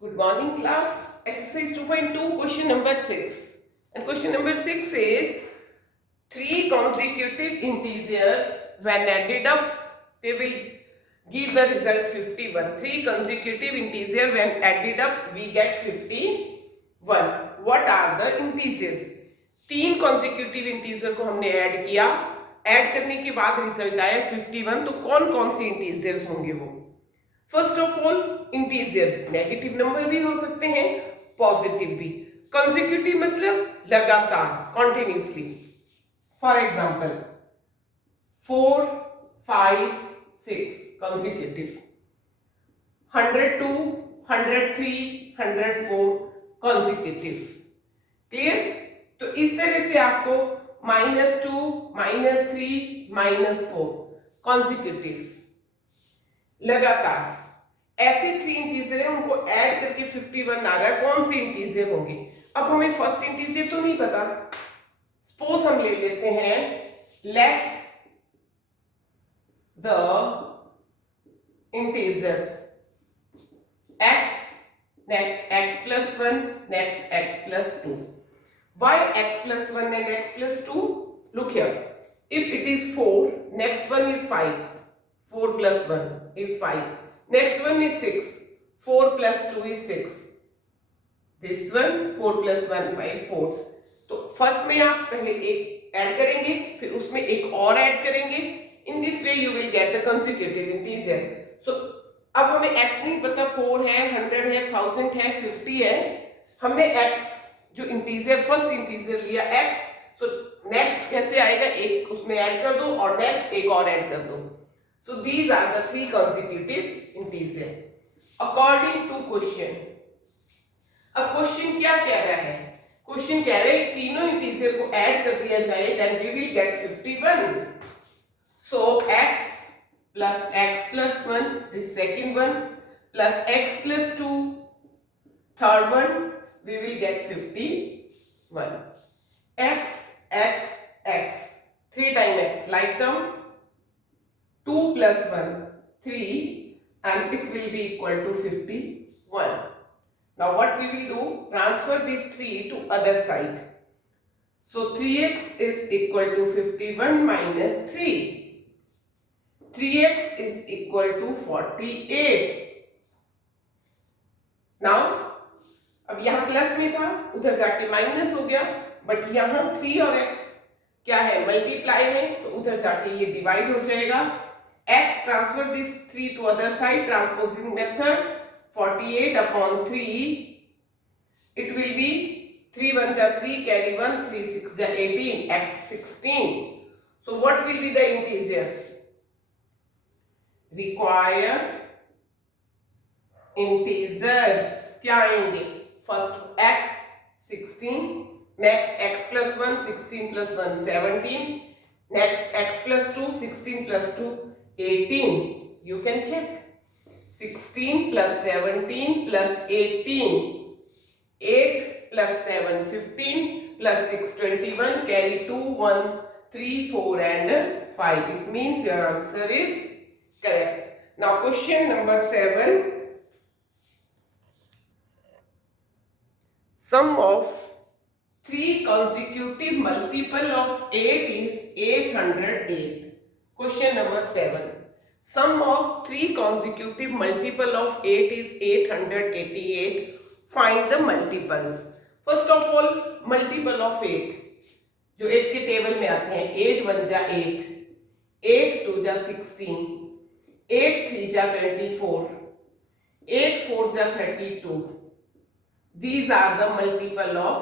Good morning, class. Exercise 2.2, question number 6. And question number 6 is three consecutive integers, when added up, they will give the result 51. Three consecutive integers, when added up, we get 51. What are the integers? तीन consecutive integer को हमने add किया. Add करने के बाद result आया 51. तो कौन कौन से इंटीजर्स होंगे वो? First of all integers negative number भी हो सकते हैं, पॉजिटिव भी. कंसेक्यूटिव मतलब लगातार, continuously. For example 4, 5, 6 consecutive. 102, 103, 104 consecutive. Clear? तो इस तरह से आपको -2, -3, -4 कंसेक्यूटिव, लगातार. ऐसे थ्री इंटीजर है, उनको ऐड करके 51 आ रहा है. कौन से इंटीजर होंगे? अब हमें फर्स्ट इंटीजर तो नहीं पता. सपोज हम ले लेते हैं, let the integers x, next x plus 1, next x plus 2. Why x plus 1 and x plus 2? Look here. If it is 4, next one is 5. 4 plus 1 is 5. Next one is 6. 4 plus 2 is 6. This one 4 plus 1 5 4. तो first में आप पहले एक add करेंगे, फिर उसमें एक और ऐड करेंगे. In this way you will get the consecutive integer. So अब हमें x नहीं पता, 4 है, 100 है, 1000 है, 50 है. हमने x जो इंटीजर फर्स्ट इंटीजर लिया x. सो नेक्स्ट कैसे आएगा? एक उसमें ऐड कर दो और नेक्स्ट एक और ऐड कर दो. So these are the three consecutive integers according to question. अब क्वेश्चन क्या कह रहा है? क्वेश्चन कह रहा है तीनों इंटीजर को ऐड कर दिया जाए, then we will get 51. So x plus x plus 1, the second one, plus x plus 2, third one, we will get 51. x x x, 3 times x, like term. 2 plus 1, 3, and it will be equal to 51. Now what we will do? Transfer this 3 to other side. So 3x is equal to 51 minus 3. 3x is equal to 48. Now अब यहाँ plus में था, उधर जाके minus हो गया, but यहाँ 3 और x क्या है? मल्टीप्लाई में, तो उधर जाके ये डिवाइड हो जाएगा. x, transfer this 3 to other side, transposing method. 48 upon 3, it will be 3 1 ja 3, carry 1, 3 6 ja 18, x 16. So what will be the integer? Required integers क्या आएंगे? First x 16, next x plus 1, 16 plus 1 17, next x plus 2, 16 plus 2 18. You can check. 16 plus 17 plus 18. 8 plus 7 15 plus 6 21. Carry 2 1 3 4 and 5. It means your answer is correct. Now question number 7. Sum of 3 consecutive multiple of 8 is 808. Question number 7. Sum of 3 consecutive multiple of 8 is 888. Find the multiples. First of all, multiple of 8 जो 8 के table में आते हैं. 8 1 जा 8, 8 2 जा 16, 8 3 जा 24, 8 4 जा 32. These are the multiple of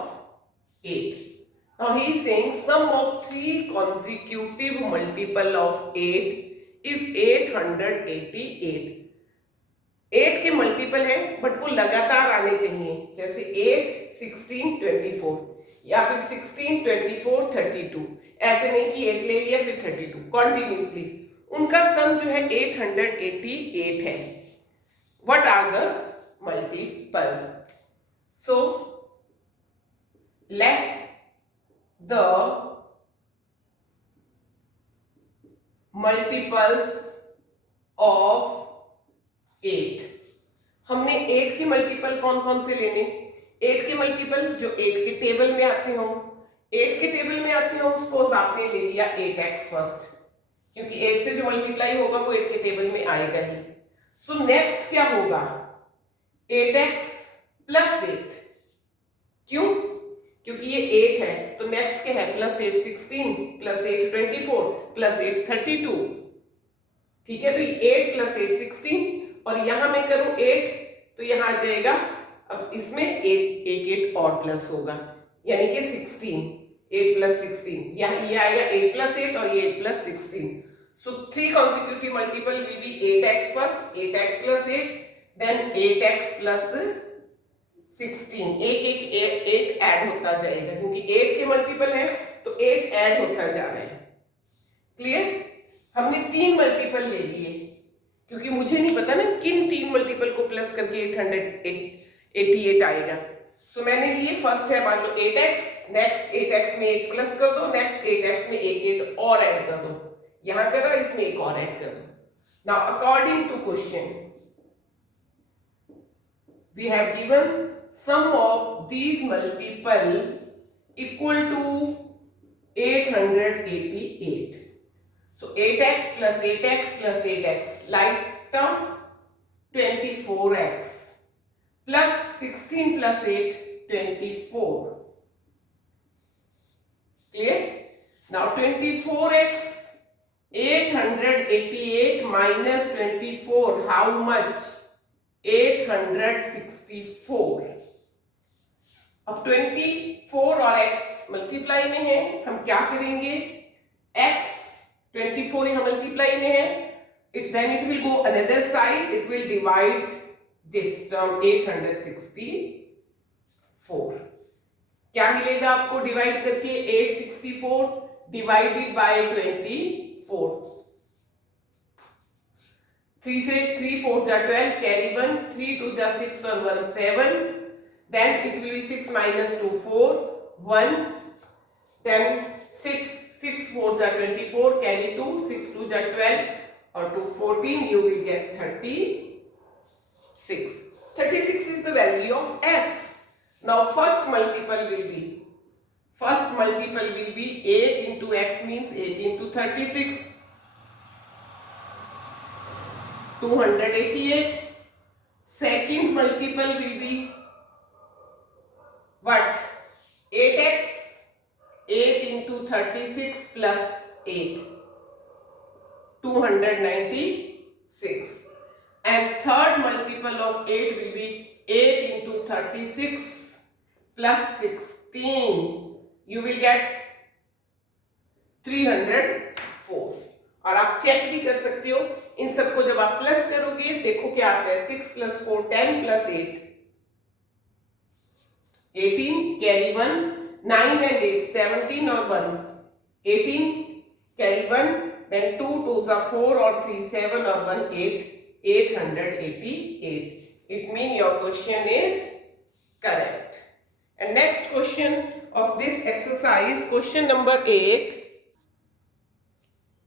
8. Now he is saying sum of 3 consecutive multiple of 8 is 888. 8 के मल्टीपल है, बट वो लगातार आने चाहिए, जैसे 8 16 24 या फिर 16 24 32. ऐसे नहीं कि 8 ले लिया फिर 32. कॉन्टिन्यूसली उनका सम जो है 888 है. What are the multiples? So let the multiples of 8. हमने 8 के मल्टीपल कौन कौन से लेने, 8 के मल्टीपल जो 8 के टेबल में आते हो, 8 के टेबल में आते हो, सपोज आपने ले लिया 8x फर्स्ट, क्योंकि 8 से जो मल्टीप्लाई होगा वो 8 के टेबल में आएगा ही। सो नेक्स्ट क्या होगा, 8x प्लस 8, क्यों, क्योंकि ये 8 है, तो नेक्स्ट क्या है, प्लस 8 16, प्लस 8 24, प्लस 8 32, ठीक है। तो ये 8 प्लस 8 16, और यहां मैं करूं 8 तो यहां आ जाएगा, अब इसमें एक 8 और प्लस होगा, यानी कि 16, 8 प्लस 16, यहाँ ये आएगा 8 प्लस 8 और ये 8 plus 16। So 3 consecutive multiple will be 8x first, 8x plus 8, then 8x plus 16, एक 8 ऐड होता जाएगा, क्योंकि 8 के मल्टीपल है तो 8 ऐड होता जा रहा है। क्लियर, हमने 3 मल्टीपल ले लिए, क्योंकि मुझे नहीं पता ना किन 3 मल्टीपल को प्लस करके 888 आएगा। सो मैंने लिए, फर्स्ट है मान लो 8x, नेक्स्ट 8x में 8 प्लस कर दो, नेक्स्ट 8x में एक 8 और ऐड कर दो, यहां करा, इसमें एक और ऐड कर दो। Now according to question we have given sum of these multiple equal to 888. So 8x plus 8x plus 8x, like term 24x plus 16 plus 8 24. Clear? Now 24x 888 minus 24, how much? 864। अब 24 और x multiply में है, हम क्या करेंगे, x 24 यहाँ multiply में है, when it will go another side it will divide this term 864। क्या मिलेगा आपको डिवाइड करके, 864 डिवाइडेड बाय 24, 3 से 3 4 जा 12, कैरी 1, 3 2 जा 6 और 1 7, then it will be 6 minus 2 4 1, then 6 4 जा 24, carry 2, 6 2 जा 12 और 2 14, you will get 36. 36 is the value of x. Now first multiple will be 8 into x means 8 into 36, 288. Second multiple will be what, 8x, 8 into 36 plus 8, 296. And third multiple of 8 will be 8 into 36 plus 16, you will get 304. और आप check भी कर सकते हो, इन सबको जब आप plus करोगे देखो क्या आता है, 6 plus 4 10 plus 8 18, carry 1, 9 and 8 17 और 1 18, carry 1, then 2 2s are 4 or 3 7 or 1 8, 888. It means your question is correct. And next question of this exercise, question number 8.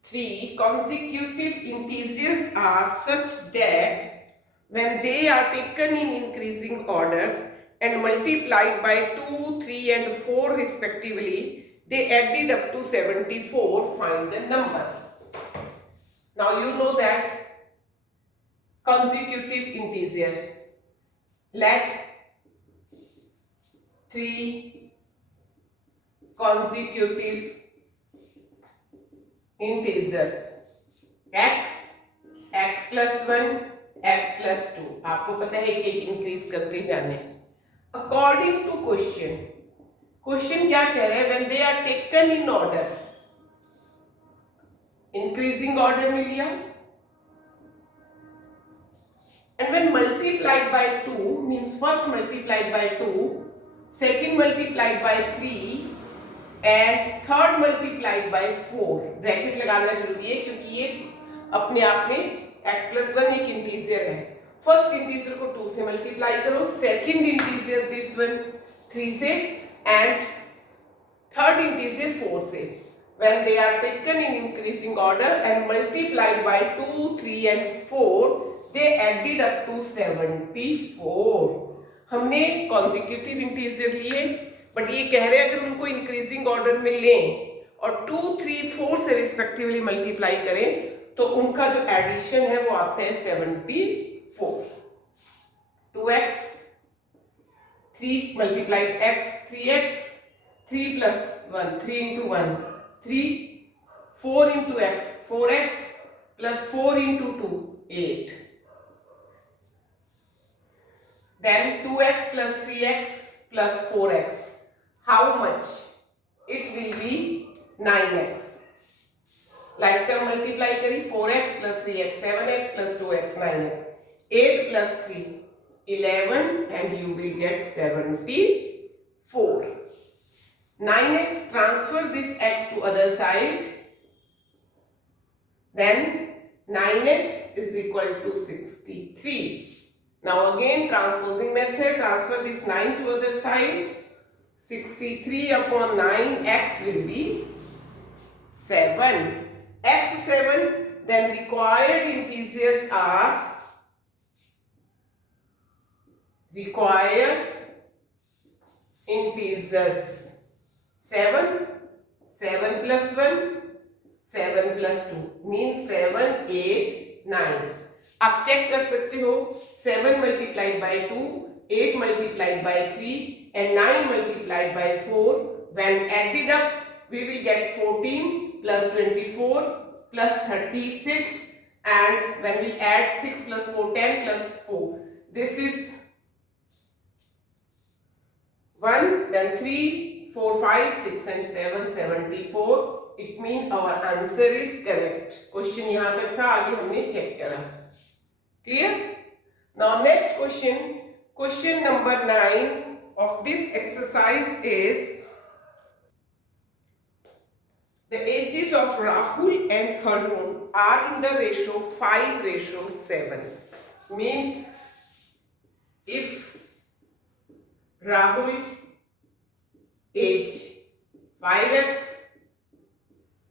3 consecutive integers are such that when they are taken in increasing order and multiplied by 2, 3 and 4 respectively, they added up to 74. Find the number. Now you know that consecutive integer. Let 3 consecutive integers x, x plus 1, x plus 2, आपको पता है कि increase करते जाने। According to question क्या कह रहे हैं, when they are taken in order, increasing order में लिया, and when multiplied by 2 means first multiplied by 2, second multiplied by 3 and third multiplied by 4। Bracket लगाना जरूरी है क्योंकि ये अपने आप में x plus 1 एक इंटीजर है। फर्स्ट इंटीजर को 2 से मल्टीप्लाई करो, सेकंड इंटीजर दिस वन 3 से एंड थर्ड इंटीजर 4 से। When they are taken in increasing order and multiplied by 2, 3 and 4, they added up to 74. हमने कॉन्जिक्यूटिव इंटीजर लिए, बट ये कह रहे हैं अगर उनको इंक्रीजिंग ऑर्डर में लें और 2, 3, 4 से रिस्पेक्टिवली मल्टीप्लाई करें तो उनका जो एडिशन है वो आता है 74. 2x 3 multiplied x 3x 3 plus 1 3 into 1 3 4 into x 4x plus 4 into 2 8. Then 2x plus 3x plus 4x. How much? It will be 9x. Like term multiply करी 4x plus 3x 7x plus 2x 9x. 8 plus 3 11 and you will get 74. 9x, transfer this x to other side. Then 9x is equal to 63. Now again transposing method, transfer this 9 to other side. 63 upon 9, x will be 7. X 7, then required integers are required integers 7, 7 plus 1, 7 plus 2 means 7, 8, 9. आप check कर सकते हो 7 multiplied by 2, 8 multiplied by 3 and 9 multiplied by 4. When added up, we will get 14 plus 24 plus 36, and when we add 6 plus 4, 10 plus 4. This is 1, then 3, 4, 5, 6 and 7, 74. It means our answer is correct. Question यहाँ तक था, आगे हमने check करा. Clear? Now next question, question number 9 of this exercise is the ages of Rahul and Harun are in the ratio 5:7. Means if Rahul age 5x,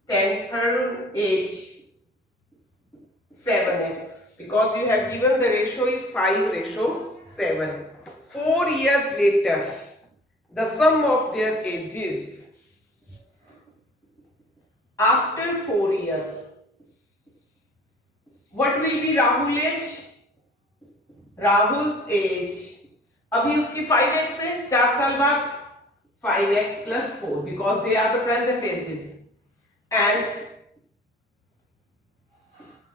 then Harun age 7x. Because you have given the ratio is 5:7. 4 years later, the sum of their ages after 4 years. What will be Rahul age? Rahul's age. अभी उसकी 5x है, 4 साल बाद 5x plus 4 because they are the present ages. And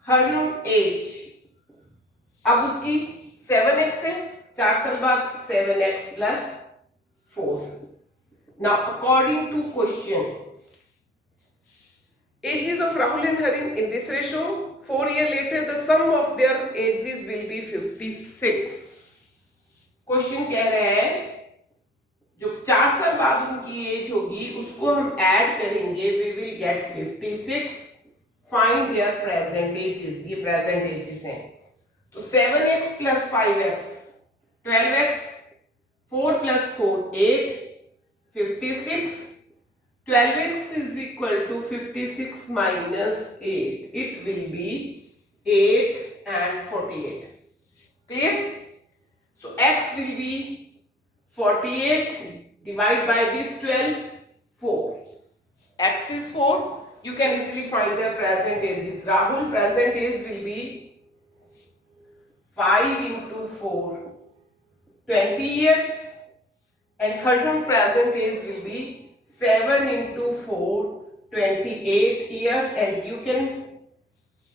Harun age, अब उसकी 7x है, 4 साल बाद 7x plus 4. Now according to question, ages of Rahul and Harun in this ratio, 4 years later the sum of their ages will be 56. Question कह रहा है जो 4 साल बाद उनकी एज होगी उसको हम ऐड करेंगे, we will get 56. Find their present ages. ये प्रेजेंट एजेस हैं. तो 7x plus 5x 12x, 4 plus 4 8, 56. 12x is equal to 56 minus 8. It will be 8 and 48. Clear? So x will be 48 divided by this 12, 4. X is 4. You can easily find the present ages. Rahul present age will be 5 into 4, 20 years. And Harun present age will be 7 into 4, 28 years. And you can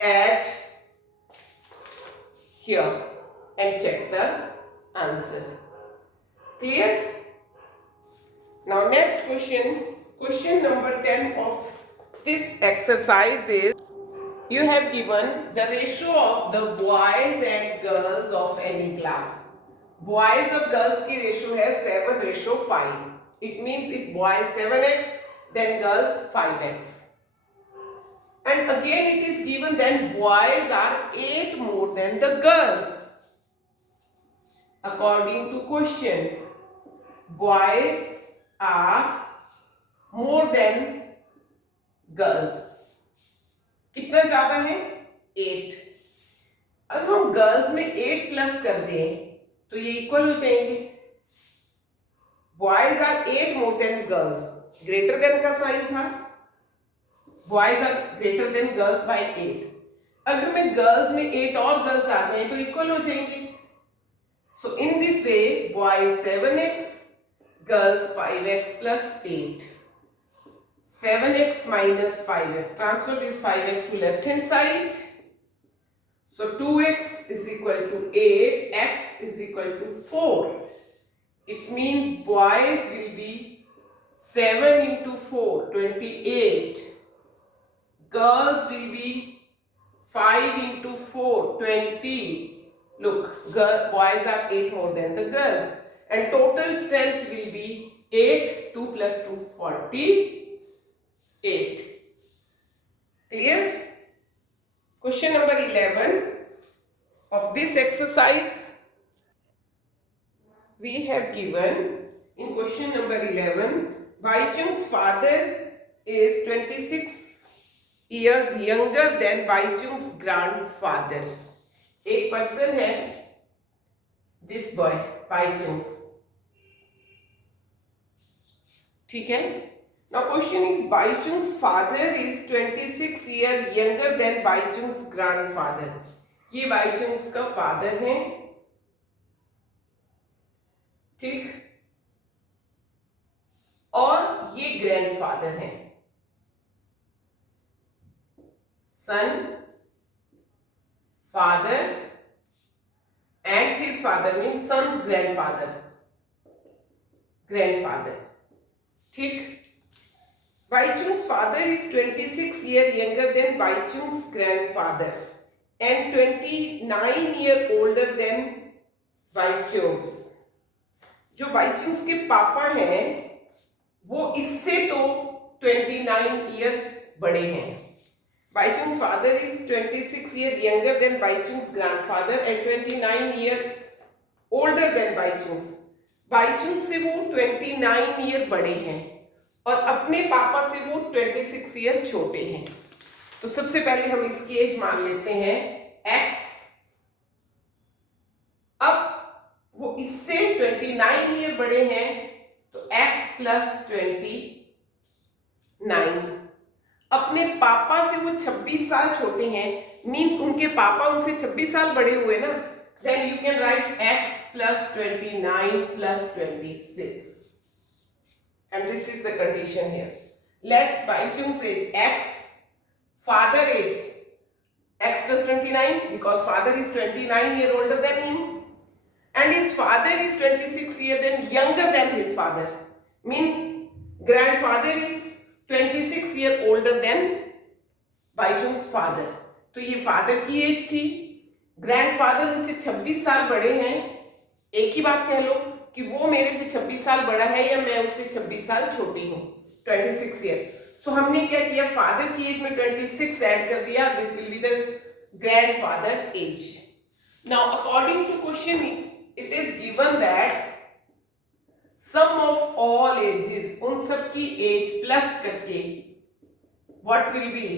add here and check the answer. Clear? Now next question, question number 10 of this exercise is, you have given the ratio of the boys and girls of any class. Boys और girls की ratio है 7:5. It means if boys 7x, then girls 5x. And again it is given then boys are 8 more than the girls. According to question, boys are more than girls. कितना ज्यादा है? 8. अगर हम girls में 8 plus कर दें तो ये इक्वल हो जाएंगे। Boys are 8 more than girls, greater than का साइन था, boys are greater than girls by 8। अगर मैं गर्ल्स में 8 और गर्ल्स आ जाए तो इक्वल हो जाएंगे। So in this way boys 7x, girls 5x plus 8. 7x minus 5x. Transfer this 5x to left hand side. So 2x is equal to 8, x is equal to 4. It means boys will be 7 into 4, 28. Girls will be 5 into 4, 20. Look, boys are 8 more than the girls. And total strength will be 8, 2 plus 2, 48. Clear? Question number 11 of this exercise, we have given in question number 11, Baichung's father is 26 years younger than Baichung's grandfather. एक person है, this boy, Baichung's. ठीक है। Now question is Baichung's father is 26 years younger than Baichung's grandfather. ये Baichung's का father है, ठीक, और ये grandfather है। Son, father and his father means son's grandfather, ठीक। Baichung's father is 26 years younger than Baichung's grandfather and 29 years older than Baichung's. जो Baichung's के पापा हैं वो इससे तो 29 ईयर बड़े हैं। Baichung's father is 26 years younger than Baichung's grandfather and 29 years older than Baichung's. Baichung से वो 29 ईयर बड़े हैं और अपने पापा से वो 26 ईयर छोटे हैं। तो सबसे पहले हम इसकी एज मान लेते हैं x। अब वो इससे 29 ईयर बड़े हैं तो x प्लस 29। अपने पापा से वो 26 साल छोटे हैं, मीन्स उनके पापा उनसे 26 साल बड़े हुए ना, then you can write x plus 29 plus 26. And this is the condition here. Let Baichung's age x, father age x plus 29 because father is 29 years older than him and his father is 26 years then younger than his father. Mean grandfather is 26 years older than Baichung's father. तो ये father की age थी, grandfather उनसे 26 साल बड़े हैं। एक ही बात कह लो कि वो मेरे से 26 साल बड़ा है या मैं उससे 26 साल छोटी हूँ, 26 ईयर। सो हमने क्या किया, फादर की एज में 26 ऐड कर दिया, this will be the grandfather age. Now according to question it is given that sum of all ages, उन सब की एज प्लस करके what will be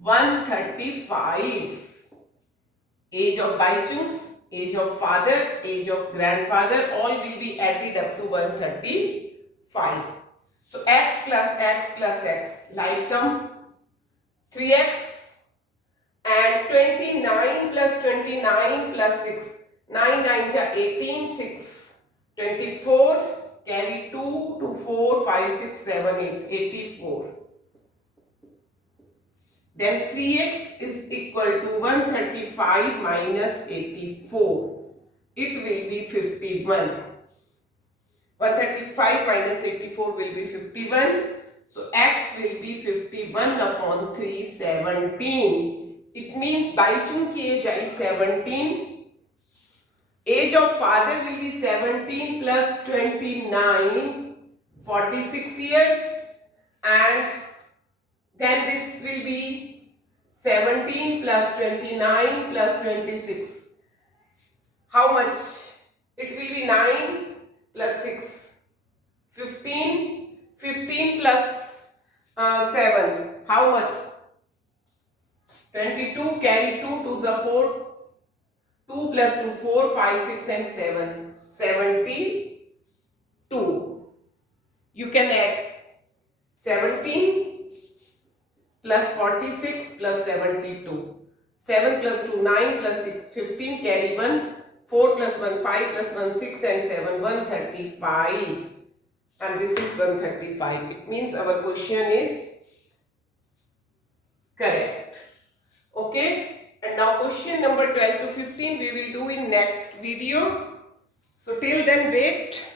135। Age of Baichung's, age of father, age of grandfather, all will be added up to 135. So x plus x plus x, like term 3x and 29 plus 29 plus 6, 9 9 ja 18, 6 24, carry 2 to 4 5 6 7 8, 84. Then 3x is equal to 135 minus 84. It will be 51. 135 minus 84 will be 51. So x will be 51 upon 3, 17. It means Baichung की age I 17. Age of father will be 17 plus 29, 46 years, and then this will be 17 plus 29 plus 26. How much? It will be 9 plus 6, 15. 15 plus 7. How much? 22 carry 2 to the 4. 2 plus 2 4 5 6 and 7 72. You can add 17 plus 46 plus 72. 7 plus 2 9 plus 6 15 carry 1. 4 plus 1 5 plus 1 6 and 7 135. And this is 135. It means our question is correct. Okay. And now question number 12 to 15 we will do in next video. So till then wait.